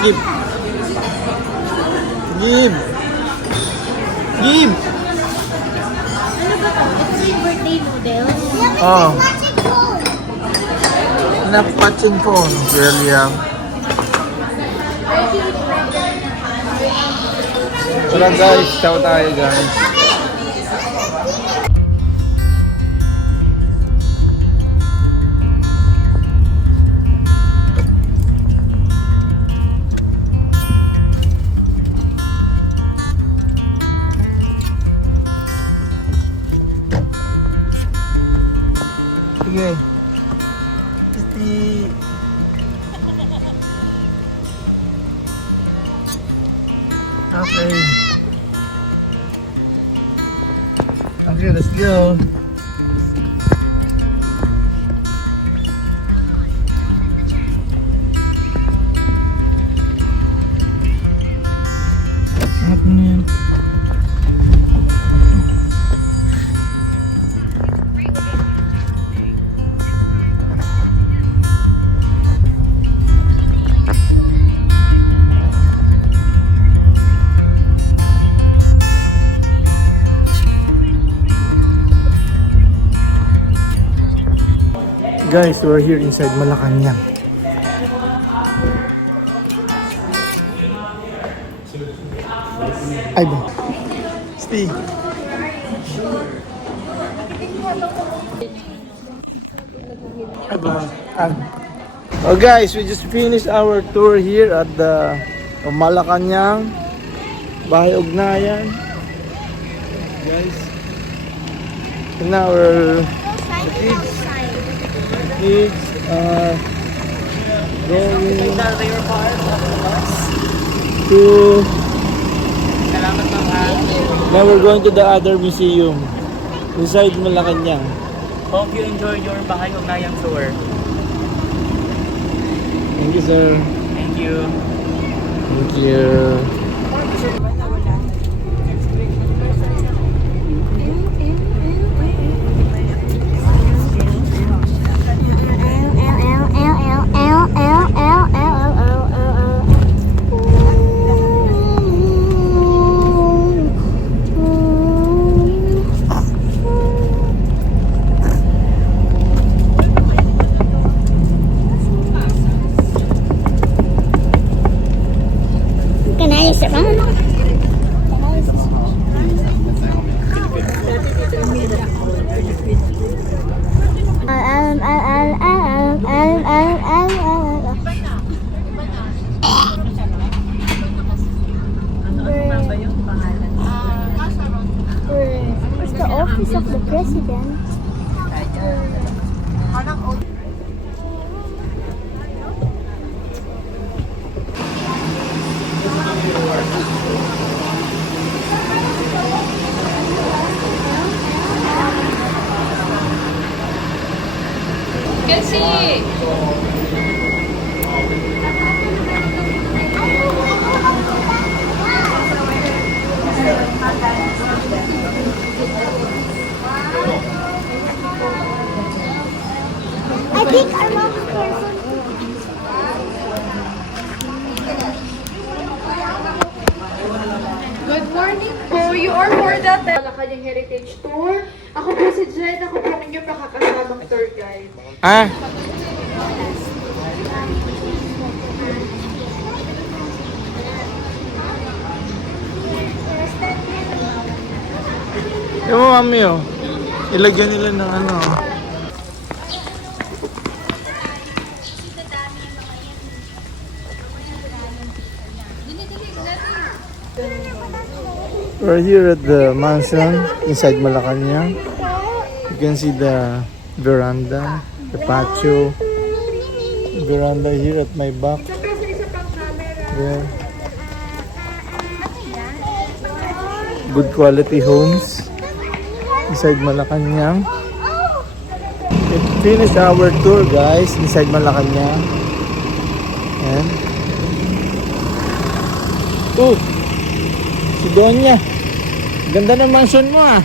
Give. Give. Give. Ano ba to? Ito ba yung birthday noodles? Oh. Anak watching ko. Very young. Tara guys, ciao tayo guys. Sige. Okay, let's go. Guys, we're here inside Malacañang. Ay ba? Steve. Bye. Oh guys, we just finished our tour here at the Malacañang Bahay Ugnayan. Guys, and now the kids are going They were part of the bus. to now we're going to the other museum inside Malacanang. Hope you enjoyed your Bahay Ugnayan tour. Thank you, sir. Thank you. Thank you. Can I use your phone? Ito mama. Diyan tayo kami. Where's the office of the president? Kasi I think our mom. good morning po. You are for that Malacañang Heritage Tour. Ako po si Jen. Ako po inyong makakasamang tour guide. Ah? Yung mo mami oh. Ilagyan nila ng ano. We're here at the mansion inside Malacanang. You can see the veranda, the patio. The veranda here at my back. Yeah. Good quality homes inside Malacanang. We finished our tour guys inside Malacanang. And oh, si Donya. Ganda ng mansion mo ah.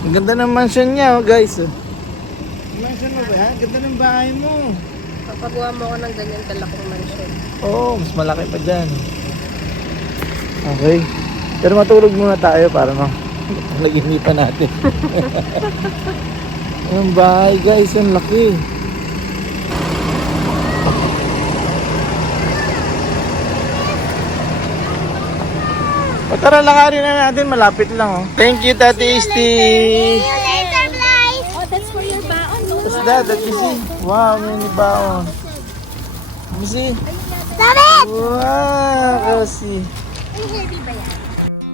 Ang ganda ng mansion niya oh guys. Ang mansion mo ba yan? Ganda ng bahay mo. Pagpagawa mo ako ng ganyan talagang mansion. Oo, mas malaki pa dyan. Okay. Pero matulog muna tayo para naginipan natin. Yung bahay guys, ang laki. O tara, lakarin na natin, malapit lang oh. Thank you, Tati Isti. Oh, that's for your baon, no? What's that? Let me see. Wow, may baon. Let me see. Stop it! Wow, kasi. Ay, heavy ba yan?